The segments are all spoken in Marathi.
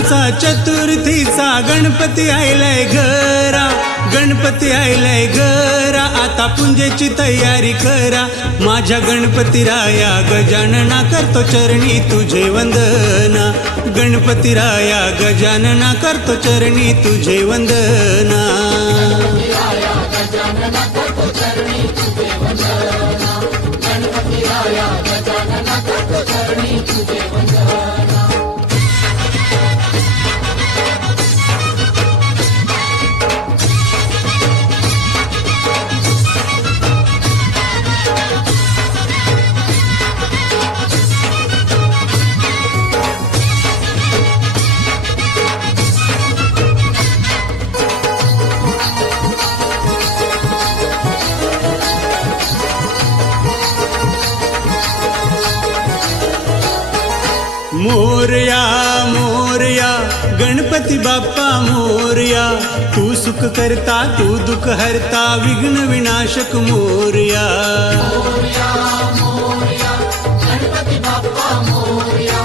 सणांचा चतुर्थीचा गणपती आयलाय घरा, गणपती आयलाय घरा, आता पूजेची तयारी करा। माझ्या गणपती राया गजानना करतो चरणी तुझे वंदना, गणपती राया गजानना करतो चरणी तुझे वंदना। मोरया मोरया गणपती बाप्पा मोरया, तू सुख करता तू दुःख हरता विघ्न विनाशक मोरया। मोरया मोरया गणपती बाप्पा मोरया,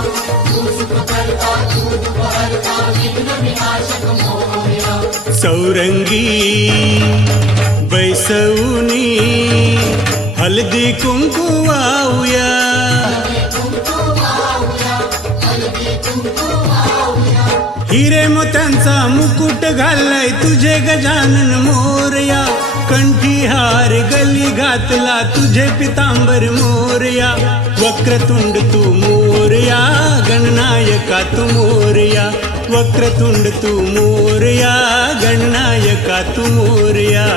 तू सुख करता तू दुःख हरता विघ्न विनाशक मोरया। सौरंगी बैसवनी हल्दी कुंकू वाऊया, हिरे मोत्यांचा मुकुट घाललाय तुझे गजानन मोरया, कंठी हार गली घातला तुझे पितांबर मोरया। वक्रतुंड तू मोरया गणनायका तू मोरया, वक्रतुंड तू मोरया गणनायका तू मोरया।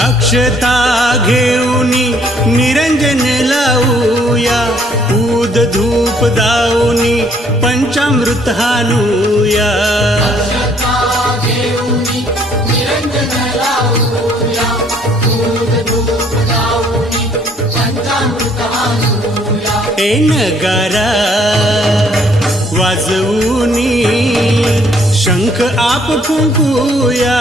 अक्षता घेऊनी निरंजन लावूया, ऊद धूप दाऊनी पंचामृत हाणूया। ए नगारा वाजवूनी शंख आप फुंकूया,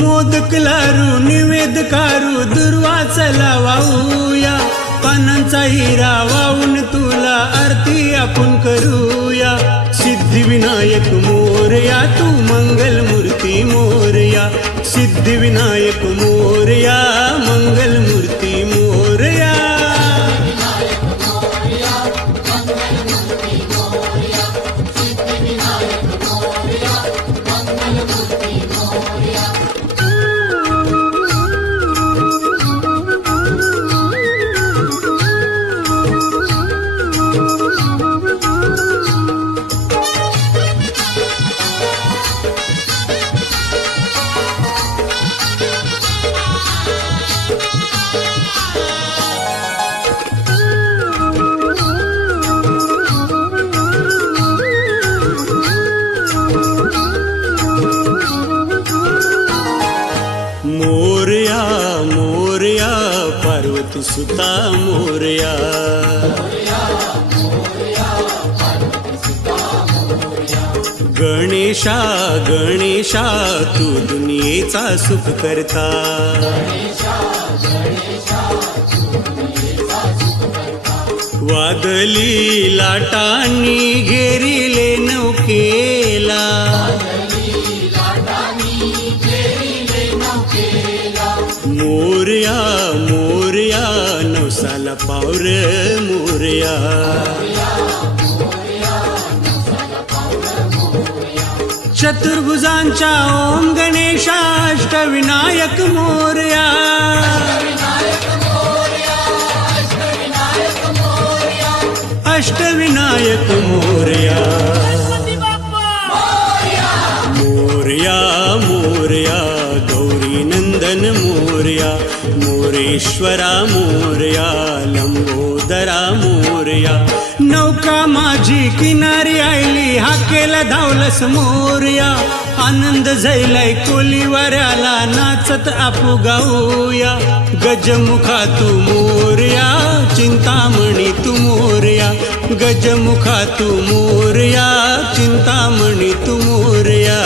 मोदक लारू निवेद कारू दुर्वाचला वाहूया। पानांचा हिरा वाहून तुला आरती आपण करूया। सिद्धिविनायक मोरया तू मंगल मूर्ती मोरया, सिद्धिविनायक मोरया मंगल मूर्ती मोरया। मोरया मोरया पार्वती सुता मोरया, गणेशा गणेशा तू दुनियेचा सुख करता। वादली लाटांनी घेरिले नौकेला, मोरया मोरया नवसाला पावर मोरया। चतुर्भुजांच्या ओम गणेशा अष्टविनायक मोरया, अष्टविनायक मोरया। मोरया मोरया गौरी नंदन मोरया, मोरेश्वरा मोरया लंबोदर दरा मोरया. नौका माझी किनारी आयली हाकेला धावलस मोरया. आनंद झैलाय कोली वाऱ्याला नाचत आपू गाऊया. गजमुखा तू मोरया चिंतामणी तू मोरया. गजमुखा तू मोरया चिंतामणी तू मोरया.